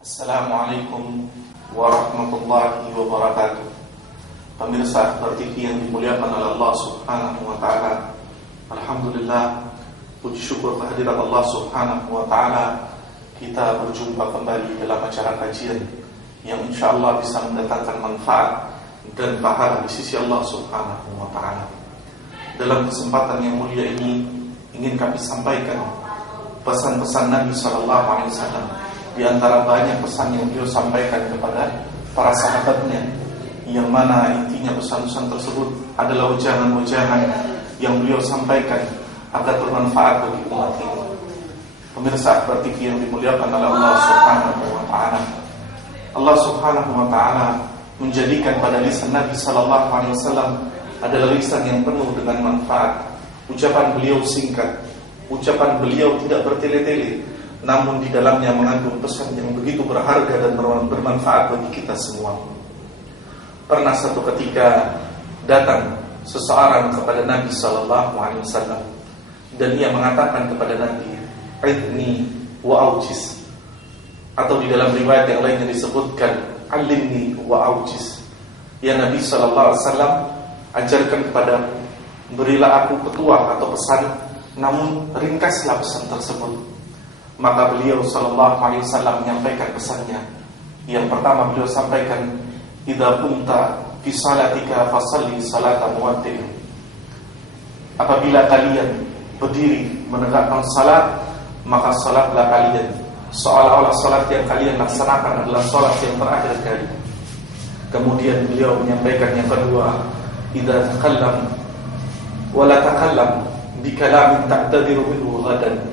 Assalamualaikum warahmatullahi wabarakatuh. Pemirsa Akbar TV yang dimuliakan oleh Allah Subhanahu wa taala. Alhamdulillah, puji syukur kehadirat Allah Subhanahu wa taala, kita berjumpa kembali dalam acara kajian yang insyaallah bisa mendatangkan manfaat dan pahala di sisi Allah Subhanahu wa taala. Dalam kesempatan yang mulia ini ingin kami sampaikan pesan-pesan Nabi sallallahu alaihi wasallam. Di antara banyak pesan yang beliau sampaikan kepada para sahabatnya, yang mana intinya pesan-pesan tersebut adalah ujangan-ujangan yang beliau sampaikan agar bermanfaat bagi umat ini. Pemirsa Akbar TV yang dimuliakan oleh Allah Subhanahu wa taala. Allah Subhanahu wa taala menjadikan pada lisan Nabi sallallahu alaihi wasallam adalah lisan yang penuh dengan manfaat. Ucapan beliau singkat, ucapan beliau tidak bertele-tele, namun di dalamnya mengandung pesan yang begitu berharga dan bermanfaat bagi kita semua. Pernah satu ketika datang seseorang kepada Nabi sallallahu alaihi wasallam dan ia mengatakan kepada Nabi, "Idni wa aujiz." Atau di dalam riwayat yang lainnya disebutkan, "Alimni wa aujiz." Ya Nabi sallallahu alaihi wasallam, ajarkan kepadaku, berilah aku petuah atau pesan, namun ringkaslah pesan tersebut. Maka beliau sallallahu alaihi wasallam menyampaikan pesannya. Yang pertama beliau sampaikan, "Idza qumta fi salatika fasalli salata muwaddin." Apabila kalian berdiri menegakkan salat, maka salatlah kalian seolah-olah salat yang kalian laksanakan adalah salat yang terakhir kali. Kemudian beliau menyampaikan yang kedua, "Idza takallam wa la takallam bi kalamin ta'tadiru minhu ghadan."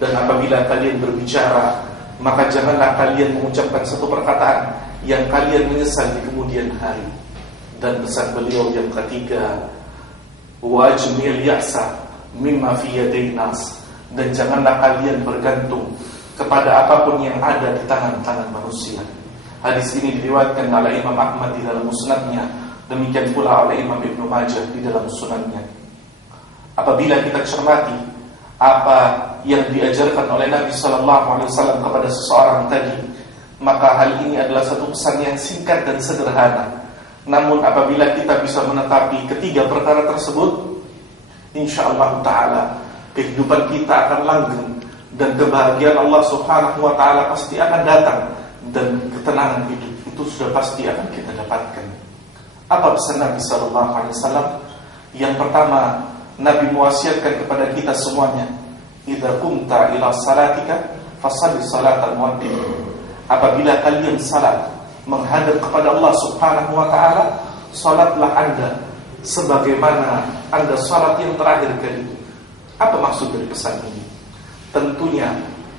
Dan apabila kalian berbicara, maka janganlah kalian mengucapkan satu perkataan yang kalian menyesal di kemudian hari. Dan pesan beliau yang ketiga, wajmil ya'sa mimma fi yadin nas. Dan janganlah kalian bergantung kepada apapun yang ada di tangan-tangan manusia. Hadis ini diriwayatkan oleh Imam Ahmad di dalam musnadnya, demikian pula oleh Imam Ibnu Majah di dalam sunannya. Apabila kita cermati apa yang diajarkan oleh Nabi sallallahu alaihi wasallam kepada seseorang tadi, maka hal ini adalah satu pesan yang singkat dan sederhana. Namun apabila kita bisa menetapi ketiga perkara tersebut, insyaallah taala kehidupan kita akan langgeng dan kebahagiaan Allah Subhanahu wa taala pasti akan datang, dan ketenangan hidup itu sudah pasti akan kita dapatkan. Apa pesan Nabi sallallahu alaihi wasallam? Yang pertama, Nabi mewasiatkan kepada kita semuanya, "Idza qumta ila salatika fasalli salatal muwaddin." Apabila kalian salat menghadap kepada Allah Subhanahu wa taala, salatlah Anda sebagaimana Anda salat yang terakhir kali. Apa maksud dari pesan ini? Tentunya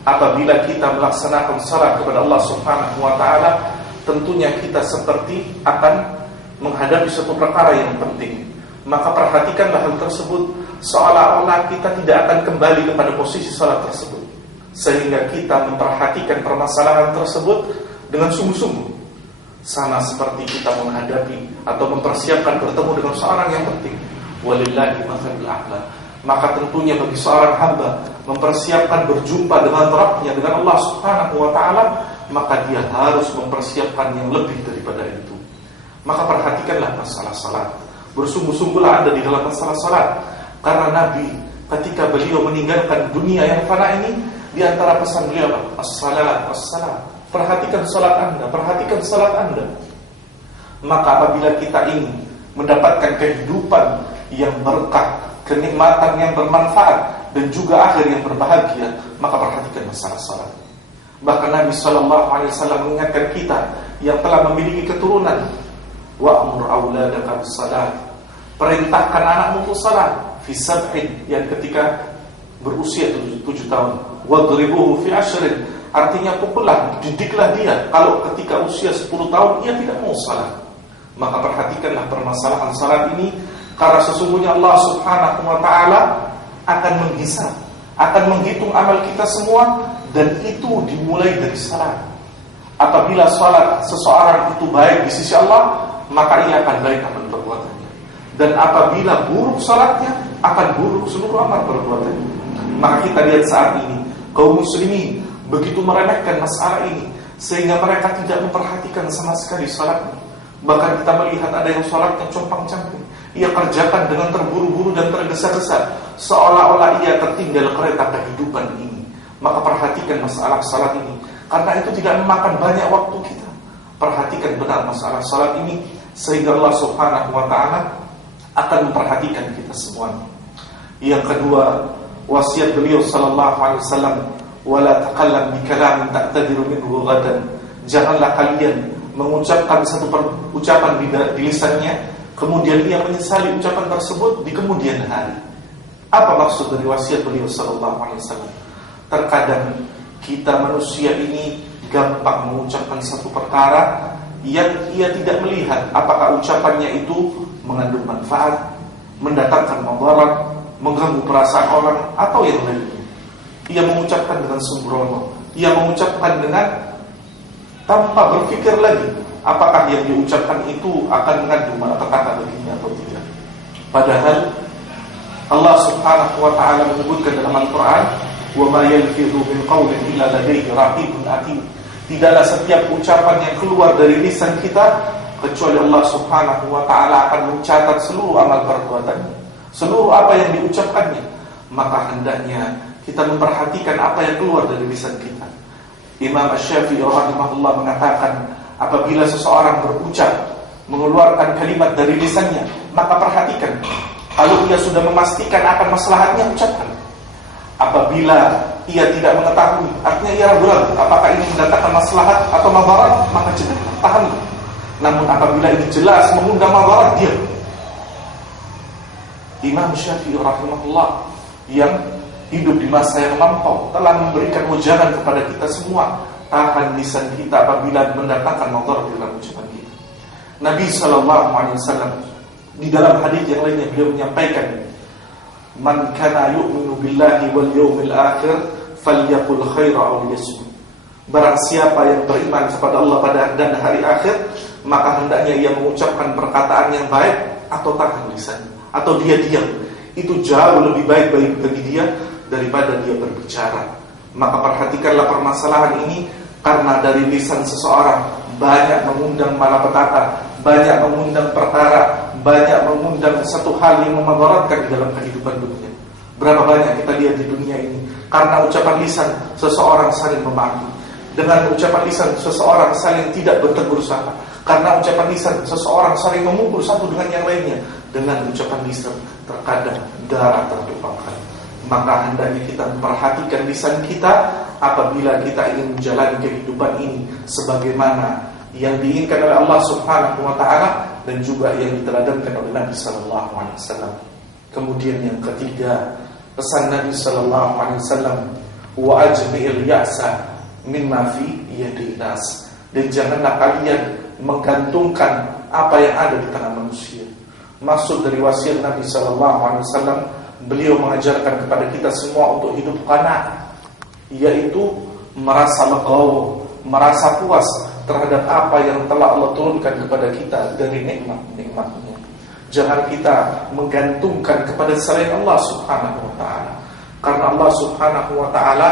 apabila kita melaksanakan salat kepada Allah Subhanahu wa taala, tentunya kita seperti akan menghadapi suatu perkara yang penting. Maka perhatikanlah hal tersebut, seolah-olah kita tidak akan kembali kepada posisi salat tersebut, sehingga kita memperhatikan permasalahan tersebut dengan sungguh-sungguh, sama seperti kita menghadapi atau mempersiapkan bertemu dengan seorang yang penting. Walillahi mathalul a'la. Maka tentunya bagi seorang hamba mempersiapkan berjumpa dengan Rabbnya, dengan Allah Subhanahu wa taala, maka dia harus mempersiapkan yang lebih daripada itu. Maka perhatikanlah masalah salat. Bersungguh-sungguhlah Anda di dalam masalah salat, karena Nabi ketika beliau meninggalkan dunia yang fana ini, di antara pesan beliau, as-salat, as-salat. Perhatikan salat Anda, perhatikan salat Anda. Maka apabila kita ingin mendapatkan kehidupan yang berkah, kenikmatan yang bermanfaat, dan juga akhir yang berbahagia, maka perhatikan masalah salat. Bahkan Nabi sallallahu alaihi wasallam mengingatkan kita yang telah memiliki keturunan, wa'mur auladaka bis-salat. Perintahkan anakmu untuk salat fi sab'in, yang ketika berusia 7 tahun. Wadribuhu fi 'ashrin, artinya pukullah, didiklah dia kalau ketika usia 10 tahun ia tidak mau salat. Maka perhatikanlah permasalahan salat ini, karena sesungguhnya Allah Subhanahu wa taala akan menghisab, akan menghitung amal kita semua, dan itu dimulai dari salat. Apabila salat seseorang itu baik di sisi Allah, maka ia akan baik amal perbuatannya. Dan apabila buruk salatnya, akan buruk seluruh amal perbuatannya. Maka kita lihat saat ini kaum muslimin begitu meremehkan masalah ini, sehingga mereka tidak memperhatikan sama sekali salatnya. Bahkan kita melihat ada yang salatnya compang-camping, ia kerjakan dengan terburu-buru dan tergesa-gesa, seolah-olah ia tertinggal kereta kehidupan ini. Maka perhatikan masalah salat ini, karena itu tidak memakan banyak waktu kita. Perhatikan benar masalah salat ini, sehingga Allah Subhanahu wa ta'ala akan memperhatikan kita semuanya. Yang kedua, wasiat beliau sallallahu alaihi wasallam, wala taqallam bi kalamin ta'tadiru minhu ghadan. Janganlah kalian mengucapkan satu ucapan di lisannya, kemudian ia menyesali ucapan tersebut di kemudian hari. Apa maksud dari wasiat beliau sallallahu alaihi wasallam? Terkadang kita manusia ini gampang mengucapkan satu perkara yang ia tidak melihat apakah ucapannya itu mengandung manfaat, mendatangkan mudarat, mengganggu perasaan orang, atau yang lainnya. Ia mengucapkan dengan sembrono, ia mengucapkan dengan tanpa berpikir lagi apakah yang diucapkan itu akan mengandung malapetaka baginya atau tidak. Padahal Allah Subhanahu wa ta'ala menyebutkan dalam Al-Quran, wa ma yalfidhu min qawlin illa ladayhi raqibun atid. Tidaklah setiap ucapan yang keluar dari lisan kita kecuali Allah Subhanahu wa ta'ala akan mencatat seluruh amal perbuatannya, seluruh apa yang diucapkannya. Maka hendaknya kita memperhatikan apa yang keluar dari lisan kita. Imam Asy-Syafi'i rahimahullah mengatakan, apabila seseorang berucap, mengeluarkan kalimat dari lisannya, maka perhatikan. Kalau ia sudah memastikan akan maslahatnya, ucapkan. Apabila ia tidak mengetahui, artinya ia ragu-ragu apakah ini mendatangkan maslahat atau madarat, maka jangan tahan. Namun apabila ini jelas mengundang madarat, diam. Imam Syafi'i rahimahullah yang hidup di masa yang lampau telah memberikan wejangan kepada kita semua, tahan lisan kita apabila mendatangkan madarat dalam ucapan kita. Nabi SAW di dalam hadis yang lainnya beliau menyampaikan, man kana yu'minu billahi wal yawmil akhir falyaqul khaira aw liyasmut. Barang siapa yang beriman kepada Allah dan hari akhir, maka hendaknya ia mengucapkan perkataan yang baik atau tahan lisannya, atau dia diam. Itu jauh lebih baik bagi dia daripada dia berbicara. Maka perhatikanlah permasalahan ini, karena dari lisan seseorang banyak mengundang malapetaka, banyak mengundang perkara, banyak mengundang satu hal yang memadaratkan di dalam kehidupan dunia. Berapa banyak kita lihat di dunia ini, karena ucapan lisan seseorang saling memaki, dengan ucapan lisan seseorang saling tidak bertegur sapa, karena ucapan lisan seseorang saling memukul satu dengan yang lainnya. Dengan ucapan lisan terkadang darah tertumpahkan. Maka hendaknya kita memperhatikan lisan kita apabila kita ingin menjalani kehidupan ini sebagaimana yang diinginkan oleh Allah Subhanahu wa ta'ala dan juga yang diteladankan oleh Nabi sallallahu alaihi wasallam. Kemudian yang ketiga, pesan Nabi sallallahu alaihi wasallam, wa ajmi'il ya'sa mimma fi yadi nas. Dan janganlah kalian menggantungkan apa yang ada di tangan manusia. Maksud dari wasiat Nabi sallallahu alaihi wasallam, beliau mengajarkan kepada kita semua untuk hidup qanaah, yaitu merasa legowo, merasa puas terhadap apa yang telah Allah turunkan kepada kita dari nikmat-nikmatnya. Jangan kita menggantungkan kepada selain Allah Subhanahu wa ta'ala, karena Allah Subhanahu wa ta'ala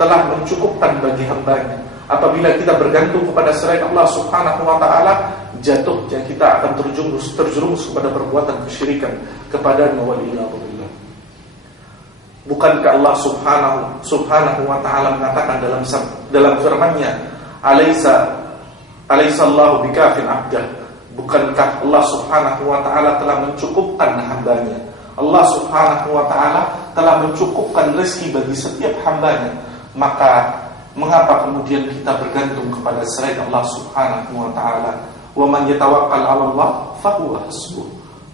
telah mencukupkan bagi hambanya. Apabila kita bergantung kepada selain Allah Subhanahu wa ta'ala, jatuhnya kita akan terjerumus kepada perbuatan kesyirikan kepadanya, waliyadzubillah. Bukankah Allah Subhanahu wa ta'ala mengatakan dalam firman-Nya, Alaysa Allahu bikafin abdah. Bukankah Allah Subhanahu wa ta'ala telah mencukupkan hambanya? Allah Subhanahu wa ta'ala telah mencukupkan rezeki bagi setiap hambanya. Maka mengapa kemudian kita bergantung kepada selain Allah Subhanahu wa ta'ala? Wa man yatawakkal 'ala Allah fahuwa hasbuh.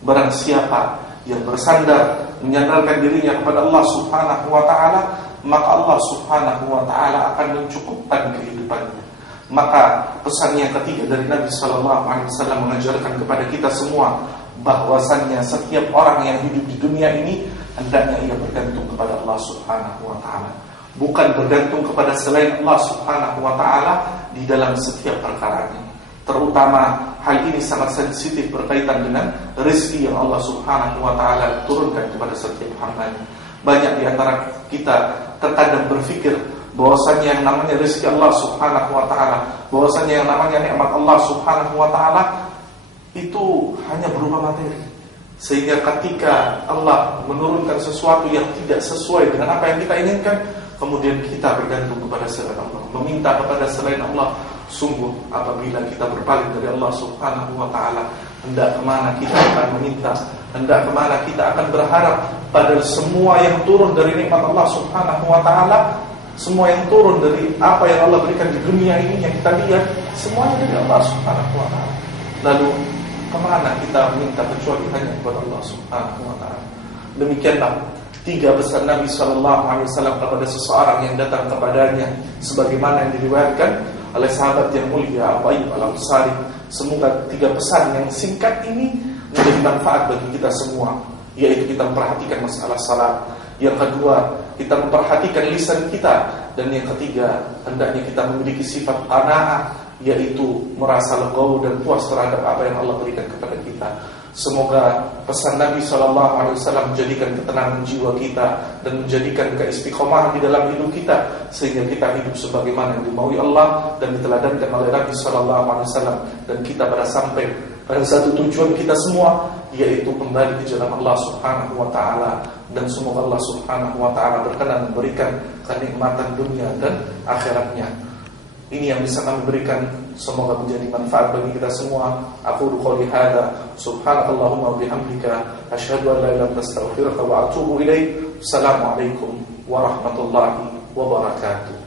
Barang siapa yang bersandar, menyandarkan dirinya kepada Allah Subhanahu wa ta'ala, maka Allah Subhanahu wa ta'ala akan mencukupkan kehidupannya. Maka pesan yang ketiga dari Nabi sallallahu alaihi wasallam mengajarkan kepada kita semua bahwasannya setiap orang yang hidup di dunia ini hendaknya ia bergantung kepada Allah Subhanahu wa ta'ala, bukan bergantung kepada selain Allah Subhanahu wa ta'ala di dalam setiap perkaranya. Terutama hal ini sangat sensitif berkaitan dengan rezeki yang Allah Subhanahu wa ta'ala turunkan kepada setiap hambanya. Banyak di antara kita terkadang berpikir bahwasanya yang namanya rezeki Allah Subhanahu wa taala, bahwasanya yang namanya nikmat Allah Subhanahu wa taala itu hanya berupa materi. Sehingga ketika Allah menurunkan sesuatu yang tidak sesuai dengan apa yang kita inginkan, kemudian kita bergantung kepada selain Allah, meminta kepada selain Allah. Sungguh apabila kita berpaling dari Allah Subhanahu wa taala, hendak kemana kita akan meminta, hendak kemana kita akan berharap. Padahal semua yang turun dari nikmat Allah Subhanahu wa taala, semua yang turun dari apa yang Allah berikan di dunia ini yang kita lihat, semuanya dari Allah Subhanahu wa taala. Lalu kemana kita meminta kecuali hanya kepada Allah Subhanahu wa taala. Demikianlah 3 pesan Nabi sallallahu alaihi wasallam kepada seseorang yang datang kepadanya, sebagaimana yang diriwayatkan oleh sahabat yang mulia Abu Ayyub Al-Ansari. Semoga 3 pesan yang singkat ini menjadi manfaat bagi kita semua, yaitu kita memperhatikan masalah salat. Yang kedua, kita memperhatikan lisan kita. Dan yang ketiga, hendaknya kita memiliki sifat qanaah, yaitu merasa legowo dan puas terhadap apa yang Allah berikan kepada kita. Semoga pesan Nabi SAW menjadikan ketenangan jiwa kita dan menjadikan keistiqomahan di dalam hidup kita, sehingga kita hidup sebagaimana yang dimaui Allah dan diteladankan oleh Nabi SAW, dan kita sampai pada satu tujuan kita semua, yaitu kembali ke jalan Allah Subhanahu wa taala. Dan semoga Allah Subhanahu wa taala berkenan memberikan kenikmatan dunia dan akhiratnya. Ini yang bisa kami berikan, semoga menjadi manfaat bagi kita semua. Aku qouli hadza, subhanakallahumma wa bihamdika, asyhadu an la ilaha illa anta, astaghfiruka wa atubu ilaik. Assalamualaikum warahmatullahi wabarakatuh.